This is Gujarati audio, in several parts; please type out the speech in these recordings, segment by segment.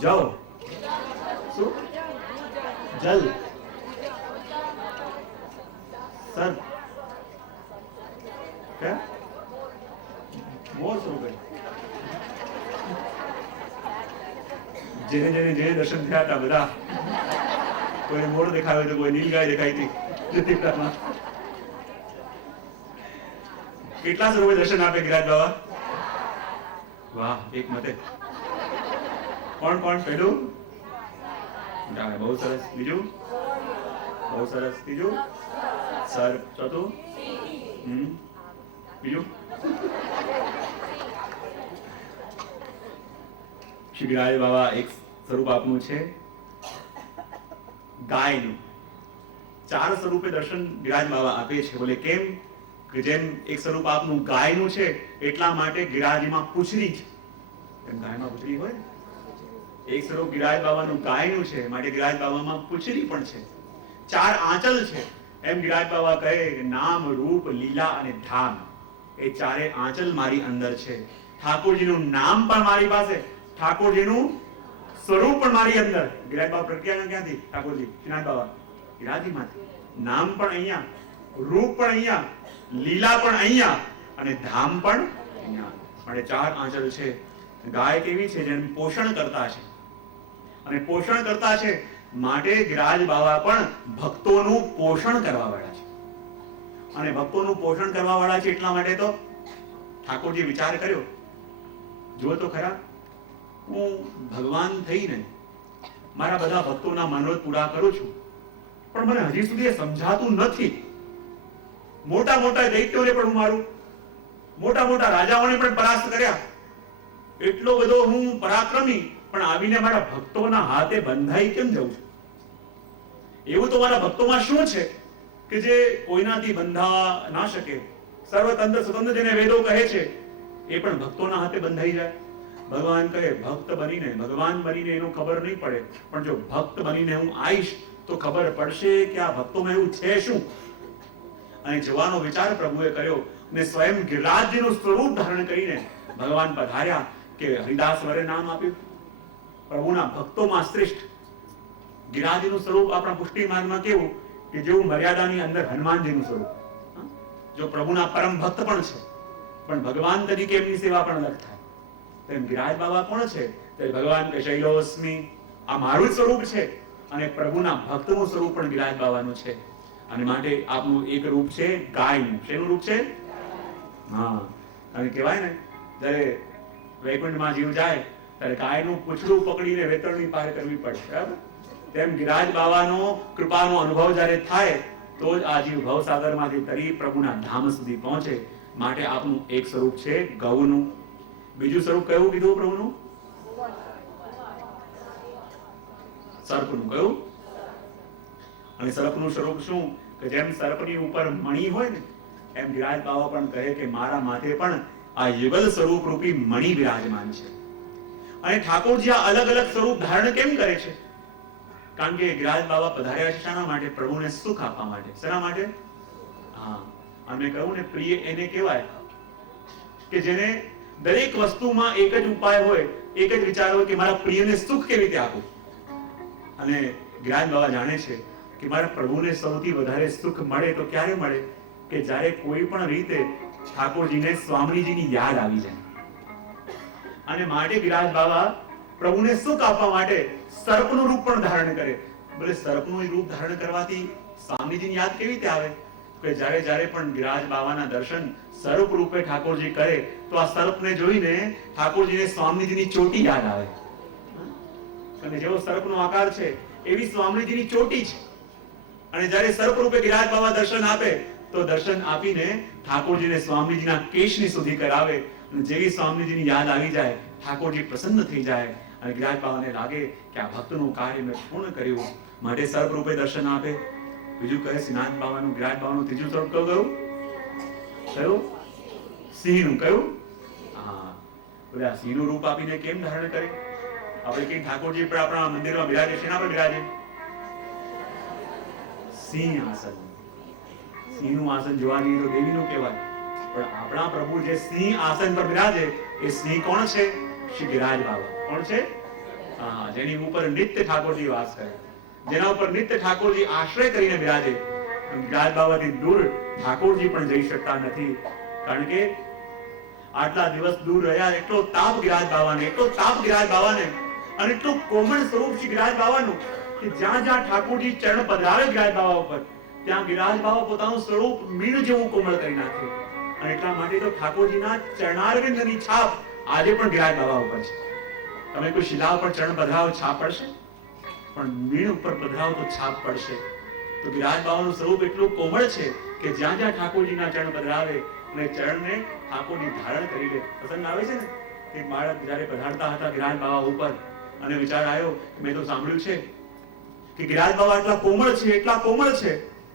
જવ શું જલ સર क्या मोर स्वरूप જેને જેને જે દર્શન થયા હતા બધા કોઈ મોર દેખાયો તો કોઈ નીલગાય દેખાઈ હતી કેટલા સ્વરૂપે દર્શન આપે ગિરાજ બાબા વાહ એક મતે કોણ કોણ પહેલું બહુ સરસ બીજું બહુ સરસ ત્રીજું સર ચોથું બીજું શ્રી ગિરાજ બાબા એક સ્વરૂપ આપનું છે ગાયનું ચાર સ્વરૂપે દર્શન ગિરાજ બાબા આપે છે બોલે કેમ કે જેમ એક સ્વરૂપ આપનું ગાયનું છે એટલા માટે ગિરાજીમાં પૂંછડી છે એમ ગાયમાં પૂંછડી હોય એક સ્વરૂપ ગિરાજ બાબાનું ગાયનું છે માટે ગિરાજ બાબામાં પૂંછડી પણ છે ચાર આંચલ છે એમ ગિરાજ બાબા કહે નામ રૂપ લીલા અને ધામ એ ચારે આંચલ મારી અંદર છે ઠાકોરજીનું નામ પણ મારી પાસે ઠાકોરજીનું સ્વરૂપ પણ મારી અંદર ગિરાજ બાબા પ્રક્રિયા ક્યાંથી ઠાકોરજી શ્રીનાથ બાબા ગિરાજીમાંથી નામ પણ અહીંયા રૂપ પણ અહીંયા લીલા પણ અહીંયા અને ધામ પણ અહીંયા માટે ચાર આંચલ છે ગાય કેવી છે જેને પોષણ કરતા છે અને પોષણ કરતા છે માટે ગિરાજ બાબા પણ ભક્તોનું પોષણ કરવા વાળા છે અને ભક્તોનું પોષણ કરવા વાળા છે એટલા માટે તો ઠાકોરજી વિચાર કર્યો જો તો ખરા હું ભગવાન થઈને મારા બધા ભક્તોના મનોરથ પૂરા કરું છું પણ મને હજી સુધી સમજાતું નથી મોટા મોટા દૈત્યોને પણ હું મારું મોટા મોટા રાજાઓને પણ પરાસ્ત કર્યા એટલો બધો હું પરાક્રમી પણ આવીને મારા ભક્તોના હાથે બંધાઈ કેમ જઉં છું એવું તો મારા ભક્તોમાં શું છે કે જે કોઈનાથી બંધા ના શકે સર્વતંત્ર સ્વતંત્ર જેને વેદો કહે છે એ પણ ભક્તોના હાથે બંધાઈ જાય ભગવાન કહે ભક્ત બનીને ભગવાન બનીને એનું ખબર નહીં પડે પણ જો ભક્ત બનીને હું આવીશ તો ખબર પડશે કે આ ભક્તોમાં એવું છે શું અને જવાનો વિચાર પ્રભુએ કર્યો અને સ્વયં ગિરિરાજજીનું સ્વરૂપ ધારણ કરીને ભગવાન પધાર્યા કે હરિદાસ વરે નામ આપ્યું પ્રભુના ભક્તોમાં શ્રેષ્ઠ ગિરિરાજજીનું સ્વરૂપ આપણા પુષ્ટિ માર્ગમાં કેવું કે જેવું મર્યાદાની અંદર હનુમાનજીનું સ્વરૂપ જો પ્રભુના પરમ ભક્ત પણ છે પણ ભગવાન તરીકે એમની સેવા પણ અલગ થાય તેમ ગિરિરાજ બાબા કોણ છે તે ભગવાન કે શૈલોસ્મી આ મારું સ્વરૂપ છે અને પ્રભુના ભક્તનું સ્વરૂપ પણ ગિરિરાજ બાબાનું છે અને માટે આપનું એક રૂપ છે ગાયનું શેનું રૂપ છે હા અને કહેવાય ને જ્યારે વૈકુંઠમાં જીવ જાય ત્યારે ગાયનું પૂંછડું પકડીને વેતરણી પાર કરવી પડે બરાબર તેમ ગિરિરાજ બાબાનો કૃપાનો અનુભવ જ્યારે થાય તો જ આ જીવ ભવસાગરમાંથી તરી પ્રભુના ધામ સુધી પહોંચે માટે આપનું એક સ્વરૂપ છે ગૌનું બીજું સ્વરૂપ કયું કીધું પ્રભુનું સર્પનું કયું અને સર્પનું સ્વરૂપ શું કે જેમ સર્પની ઉપર મણી હોય ને એમ ગિરિરાજ બાબા પણ કહે કે મારા માથે પણ આ યુગલ સ્વરૂપ રૂપી મણી વિરાજમાન છે અને ઠાકોરજી આ અલગ અલગ સ્વરૂપ ધારણ કેમ કરે છે કારણ કે ગિરિરાજ બાબા પધાર્યા છે શાના માટે પ્રભુને સુખ આપવા માટે શેના માટે હા અમે કહ્યું ને પ્રિય એને કહેવાય કે જેને દરેક વસ્તુમાં એક જ ઉપાય હોય એક જ વિચાર હોય કે મારા પ્રિયને સુખ કેવી રીતે આપું અને ગિરિરાજ બાબા જાણે છે કે મારા પ્રભુને સૌથી વધારે સુખ મળે તો ક્યારે મળે કે જ્યારે કોઈ પણ રીતે ઠાકોરજીને સ્વામીજીની યાદ આવી જાય અને માટે ગિરિરાજ બાબા પ્રભુને સુખ આપવા માટે સર્પનું રૂપ પણ ધારણ કરે બોલે સર્પનું રૂપ ધારણ કરવાથી સ્વામીજીની યાદ કેવી રીતે આવે કે જ્યારે જ્યારે પણ ગિરિરાજ બાબાના દર્શન સર્પ રૂપે ઠાકોરજી કરે તો આ સર્પને જોઈને ઠાકોરજીને સ્વામીજીની ચોટી યાદ આવે અને જેવો સર્પનો આકાર છે એવી સ્વામીજીની ચોટી છે અને જ્યારે સર્પ રૂપે ગિરિરાજ બાબા દર્શન આપે તો દર્શન આપીને ઠાકોરજીને સ્વામીજીના કેશની સુધી કરાવે અને જેવી સ્વામીજીની યાદ આવી જાય ઠાકોરજી પ્રસન્ન થઈ જાય અને ગિરિરાજ બાબાને લાગે કે આ ભક્તનું કાર્ય મેં પૂર્ણ કર્યું માટે સર્પ રૂપે દર્શન આપે બીજું કહે શ્રીનાથ બાબાનું ગિરિરાજ બાબાનું ત્રીજું સ્વરૂપ કયું કયું સિંહનું કયું હા બોલે આ સિંહનું રૂપ આપીને કેમ ધારણ કરે આપણે કઈ ઠાકોરજી પર આપણા મંદિરમાં બિરાજે શેના પર બિરાજે સિંહ આસન સિંહનું આસન જોવા જઈએ તો દેવીનું કહેવાય પણ આપણા પ્રભુ જે સિંહ આસન પર બિરાજે એ સિંહ કોણ છે શ્રી ગિરિરાજ બાબા કોણ છે જેની ઉપર નિત્ય ઠાકોરજી વાસ કરે, જેના ઉપર નિત્ય ઠાકોરજી આશ્રય કરીને બિરાજે. ગિરિરાજ બાવાથી દૂર ઠાકોરજી પણ જઈ શકતા નથી, કારણ કે આટલા દિવસ દૂર રહ્યા. એટલો તાપ ગિરિરાજ બાવાને, એટલો તાપ ગિરિરાજ બાવાને, અને એટલું કોમળ સ્વરૂપ છે ગિરિરાજ બાવાનું કે જ્યાં જ્યાં ઠાકોરજી ચરણ પધરાવે ગિરિરાજ બાવા ઉપર, ત્યાં ગિરિરાજ બાવા પોતાનું સ્વરૂપ મીણ જેવું કોમળ કરી નાખે. અને એટલા માટે તો ઠાકોરજીના ચરણારવિંદની છાપ આજે પણ ગિરિરાજ બાવા ઉપર છે. તમે કોઈ શિલા ઉપર ચરણ પધરાવો છાપ પડશે, પણ મીણ ઉપર પધરાવો તો છાપ પડશે. તો ગિરિરાજ બાવાનું સ્વરૂપ એટલું કોમળ છે કે જ્યાં જ્યાં ઠાકોરજીના ચરણ પધરાવે અને ચરણને ઠાકોરજી ધારણ કરી લે. પ્રસંગ આવે છે ને કે બાળક જયારે પધારતા હતા ગિરિરાજ બાવા ઉપર, અને વિચાર આવ્યો, મેં તો સાંભળ્યું છે કે ગિરિરાજ બાવા એટલા કોમળ છે, એટલા કોમળ છે,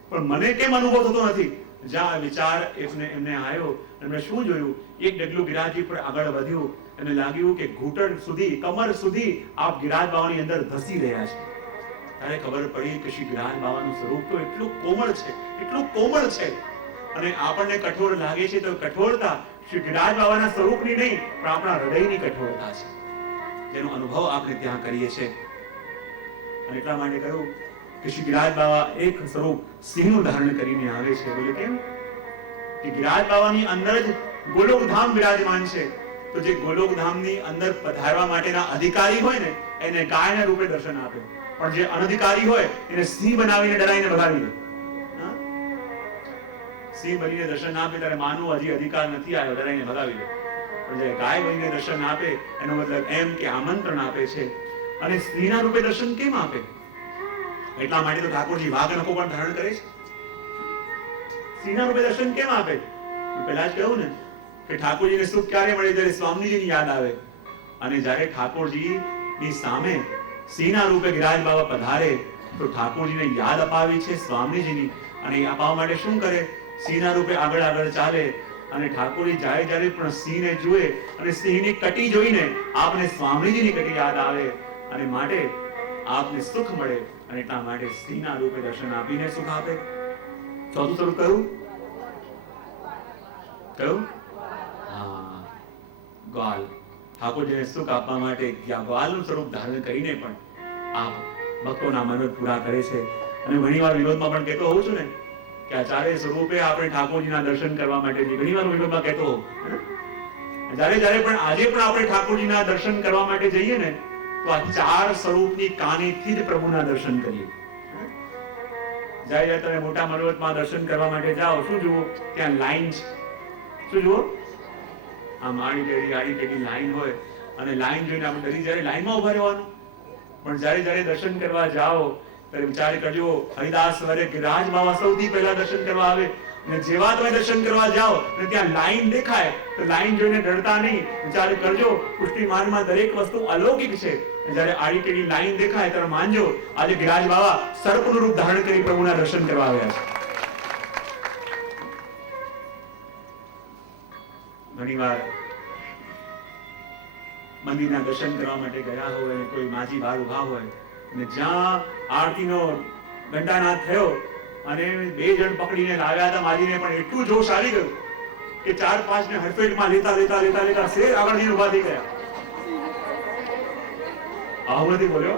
પણ મને કેમ અનુભવ થતો નથી. જ્યાં વિચાર એમને આવ્યો, એમણે શું જોયું, એક ડગલું ગિરિરાજજી પર આગળ વધ્યું, એમને લાગ્યું કે ઘૂંટણ સુધી, કમર સુધી આપ ગિરિરાજ બાવાની અંદર ધસી રહ્યા છે. ત્યારે ખબર પડી કે શ્રી ગિરિરાજ બાવાનું સ્વરૂપ તો એટલું કોમળ છે, એટલું કોમળ છે. અને આપણને કઠોર લાગે છે તો કઠોરતા શ્રી ગિરિરાજ બાવાના સ્વરૂપની નહીં, પણ આપણા હૃદયની કઠોરતા છે, જેનો અનુભવ આપણે ત્યાં કરીએ છીએ. અને એટલા માટે કહ્યું કે શ્રી ગિરિરાજ બાવા એક સ્વરૂપ સિંહનું ધારણ કરીને આવે છે. બોલે કેમ? કે ગિરિરાજ બાવાની અંદર જ ગોલોકધામ બિરાજમાન છે. તો જે ગોલોકધામની અંદર પધારવા માટેના અધિકારી હોય ને, એને ગાયના રૂપે દર્શન આપે, પણ જે અનધિકારી હોય એને સિંહ બનાવીને ડરાઈને ભગાવી દે. સિંહ બનીને દર્શન આપે ત્યારે માનવું હજી અધિકાર નથી આવ્યો, ડરાઈને ભગાવી દે. પણ જે ગાય બનીને દર્શન આપે એનો મતલબ એમ કે આમંત્રણ આપે છે. અને સ્ત્રીના રૂપે દર્શન કેમ આપે? એટલા માટે તો ઠાકોરજી વાઘનખો પણ ધારણ કરે છે. સ્ત્રીના રૂપે દર્શન કેમ આપે? પહેલા જ કહ્યું ને કે ઠાકોરજીને સુખ ક્યારે મળે? જ્યારે સ્વામીજીની યાદ આવે. અને જ્યારે ઠાકોરજીની સામે સિંહના રૂપે ગિરિરાજ બાવા પધારે તો ઠાકોરજીને યાદ અપાવી છે સ્વામીજીની. અને એ અપાવવા માટે શું કરે? સિંહના રૂપે આગળ આગળ ચાલે. અને ઠાકોરજી જ્યારે પણ સિંહને જુએ અને સિંહની કટી જોઈને આપને સ્વામીજીની કટી યાદ આવે, અને માટે આપને સુખ મળે. અને એટલા માટે સિંહના રૂપે દર્શન આપીને સુખ આપે. ચોથું સ્વરૂપ કયું? હા, ગ્વાલ. ઠાકોરજીને સુખ આપવા માટે ગ્વાલનું સ્વરૂપ ધારણ કરીને પણ આપ ભક્તોના મનોરથ પૂરા કરે છે. અને ઘણીવાર વિનોદમાં પણ કહેતો હોઉં છું ને કે આ ચારે સ્વરૂપે આપણે ઠાકોરજીના દર્શન કરવા માટે ઘણીવાર વિનોદમાં કહેતો હોઉં. જ્યારે પણ આજે પણ આપણે ઠાકોરજીના દર્શન કરવા માટે જઈએ ને, તો આ ચાર સ્વરૂપની કાનીથી જ પ્રભુના દર્શન કરીએ. જ્યારે તમે મોટા મનોરથમાં દર્શન કરવા માટે જાઓ, શું જુઓ? ત્યાં લાઈન છે. શું જુઓ? આમ આડી પેઢી લાઈન હોય, અને લાઈન જોઈને આપણે ડરી જ્યારે લાઈનમાં ઉભા રહેવાનું. પણ જ્યારે દર્શન કરવા જાઓ ત્યારે વિચાર કરજો, હરિદાસ વરે ગિરિરાજ બાવા સૌથી પહેલા દર્શન કરવા આવે. અને જેવા તમે દર્શન કરવા જાઓ અને ત્યાં લાઈન દેખાય તો લાઈન જોઈને ડરતા નહીં. વિચાર કરજો, પુષ્ટિમાનમાં દરેક વસ્તુ અલૌકિક છે. જ્યારે આડી ટેડી લાઈન દેખાય ત્યારે માનજો આજે ગિરિરાજ બાવા સર્પનું રૂપ ધારણ કરી પ્રભુના દર્શન કરવા આવ્યા છે. ઘણીવાર મંદિરના દર્શન કરવા માટે ગયા હોય અને કોઈ માજી બહાર ઉભા હોય અને જ્યાં આરતીનો ઘંટાનાદ થયો અને બે જણ પકડીને લાવ્યા હતા માજીને, પણ એટલું જોશ આવી ગયું કે 4-5 ને હડફેટમાં લેતા શેર આગળ જઈને ઉભા થઈ ગયા. આવું નથી બોલ્યો.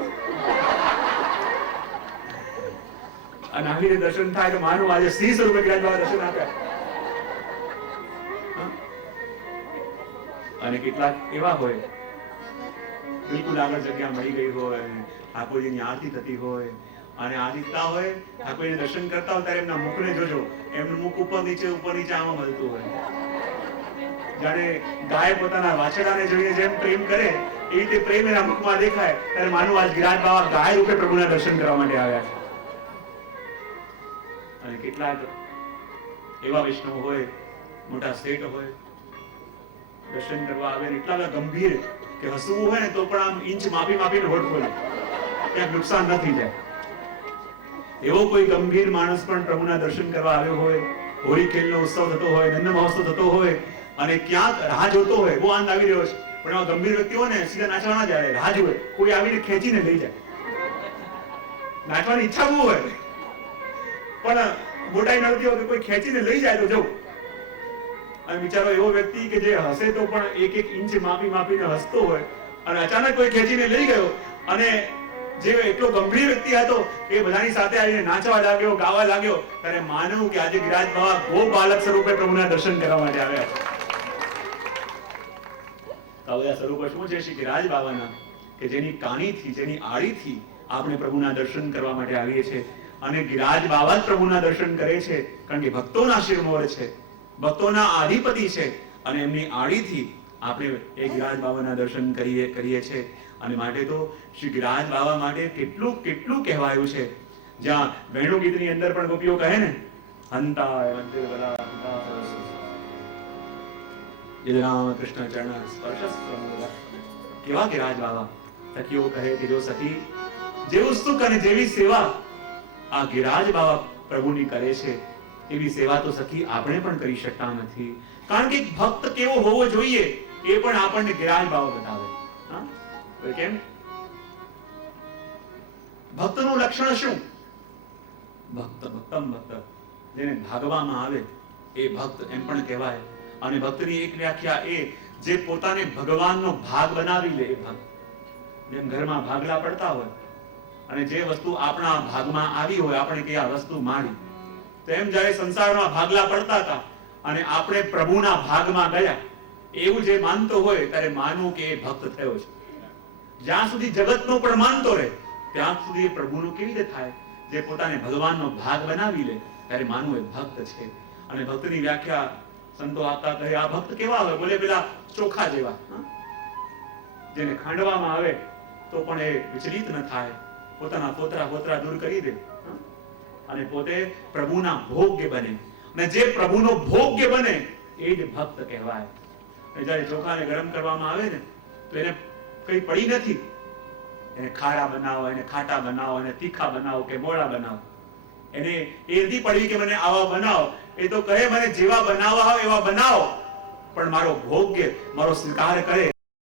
અને આવી રીતે દર્શન થાય તો માનું આજે સિંહ સ્વરૂપે ગિરિરાજ બાવા દર્શન આપ્યા. અને કેટલાક એવા હોય બિલકુલ આગળ જગ્યા મળી ગઈ હોય, ઠાકોરજીની આરતી થતી હોય અને આદિત્યતા હોય, ઠાકોરજીને દર્શન કરતા હોય ત્યારે એમના મુખને જોજો, એમનું મુખ ઉપર નીચે આમાં મળતું હોય. જાણે ગાય પોતાના વાછરડાને જોઈને જેમ પ્રેમ કરે એ રીતે પ્રેમ એના મુખમાં દેખાય ત્યારે માનું આજ ગિરિરાજ બાવા ગાય રૂપે પ્રભુના દર્શન કરવા માટે આવ્યા છે. અને કેટલાક એવા વૈષ્ણવ હોય, મોટા શેઠ હોય, દર્શન કરવા આવે એટલા બધા ગંભીર કે હસવું હોય ને તો પણ આમ ઇંચ માપીને હોઠ ખોલે, ક્યાંક નુકસાન ન થઈ જાય. એવો કોઈ ગંભીર માણસ પણ પ્રભુના દર્શન કરવા આવ્યો હોય, હોળી ખેલનો ઉત્સવ થતો હોય, નંદ મહોત્સવ થતો હોય અને ક્યાંક રાહ જોતો હોય, બહુ આનંદ આવી રહ્યો છે, પણ એવા ગંભીર વ્યક્તિઓ ને સીધા નાચવા ના જાય, રાહ જોવે કોઈ આવીને ખેંચીને લઈ જાય. નાચવાની ઈચ્છા બહુ હોય પણ મોટાઈ નડતી હોય કે કોઈ ખેંચીને લઈ જાય તો જવું. અને બિચારો એવો વ્યક્તિ કે જે હસે તો પણ એક ઇંચ માપીને હસતો હોય અને અચાનક કોઈ ખેંચીને લઈ ગયો અને જે એટલો ગંભીર વ્યક્તિ હતો એ બધાની સાથે આવીને નાચવા લાગ્યો, ગાવા લાગ્યો. ત્યારે માનવું કે આજે ગિરિરાજ બાવા ગો બાલક સ્વરૂપે પ્રભુના દર્શન કરવા માટે આવ્યા છે. તો આ સ્વરૂપ શું છે શ્રી ગિરિરાજ બાવાના, કે જેની કાનીથી, જેની આડીથી આપણે પ્રભુના દર્શન કરવા માટે આવીએ છીએ. અને ગિરિરાજ બાવા જ પ્રભુના દર્શન કરે છે, કારણ કે ભક્તોના શિરમોર છે, ભક્તોના આધિપતિ છે, અને એમની આડીથી આપણે એ ગિરિરાજ બાવાના દર્શન કરીએ છીએ. અને માટે તો શ્રી ગિરિરાજ બાવા માટે કેટલું કેટલું કહેવાયું છે. જ્યાં વેણુ ગીતની અંદર પણ ગોપીઓ કહે ને, હંતાય મંદિર વલા હંતા સરસ રામ કૃષ્ણ ચરણ સ્પર્શ પ્રમોદા. કેવા ગિરિરાજ બાવા. સખીઓ કહે કે જો સખી જેવું સુખ અને જેવી સેવા આ ગિરિરાજ બાવા પ્રભુની કરે છે, એવી સેવા તો સખી આપણે પણ કરી શકતા નથી. કારણ કે ભક્ત કેવો હોવો જોઈએ એ પણ આપણને ગિરિરાજ બાવા બતાવે. કેમ? ભક્તનું લક્ષણ શું? ભક્ત ભક્તમ ભક્ત, જેને ભાગવામાં આવે એ ભક્ત એમ પણ કહેવાય. અને ભક્તની એક વ્યાખ્યા એ જે પોતાને ભગવાનનો ભાગ બનાવી લે એ ભક્ત. જેમ ઘરમાં ભાગલા પડતા હોય અને જે વસ્તુ આપણા ભાગમાં આવી હોય, આપણે કે આ વસ્તુ મારી, તો એમ જ્યારે સંસારમાં ભાગલા પડતા હતા અને આપણે પ્રભુના ભાગમાં ગયા, એવું જે માનતો હોય ત્યારે માનવું કે એ ભક્ત થયો છે. જ્યાં સુધી જગતનો પણ માનતો રહે ત્યાં સુધી પ્રભુનો કેવી રીતે થાય? જે પોતાને ભગવાનનો ભાગ બનાવી લે ત્યારે માનવું એ ભક્ત છે. અને ભક્તની વ્યાખ્યા સંતો આપતા કહે આ ભક્ત કેવા હોય? બોલે પેલા ચોખા જેવા, જેને ખાંડવામાં આવે તો પણ એ વિચલિત ન થાય, પોતાના પોતરા દૂર કરી દે અને પોતે પ્રભુના ભોગ્ય બને. અને જે પ્રભુનો ભોગ્ય બને એ જ ભક્ત કહેવાય. જ્યારે ચોખાને ગરમ કરવામાં આવે ને તો એને કઈ પડી નથી, એને ખારા બનાવો, એને ખાટા બનાવો, એને તીખા બનાવો કે મોળા બનાવો, એને એ નથી પડી કે મને આવા બનાવો. એ તો કહે મને જેવા બનાવવા હોય એવા બનાવો, પણ મારો ભોગ્ય, મારો સ્વીકાર કરે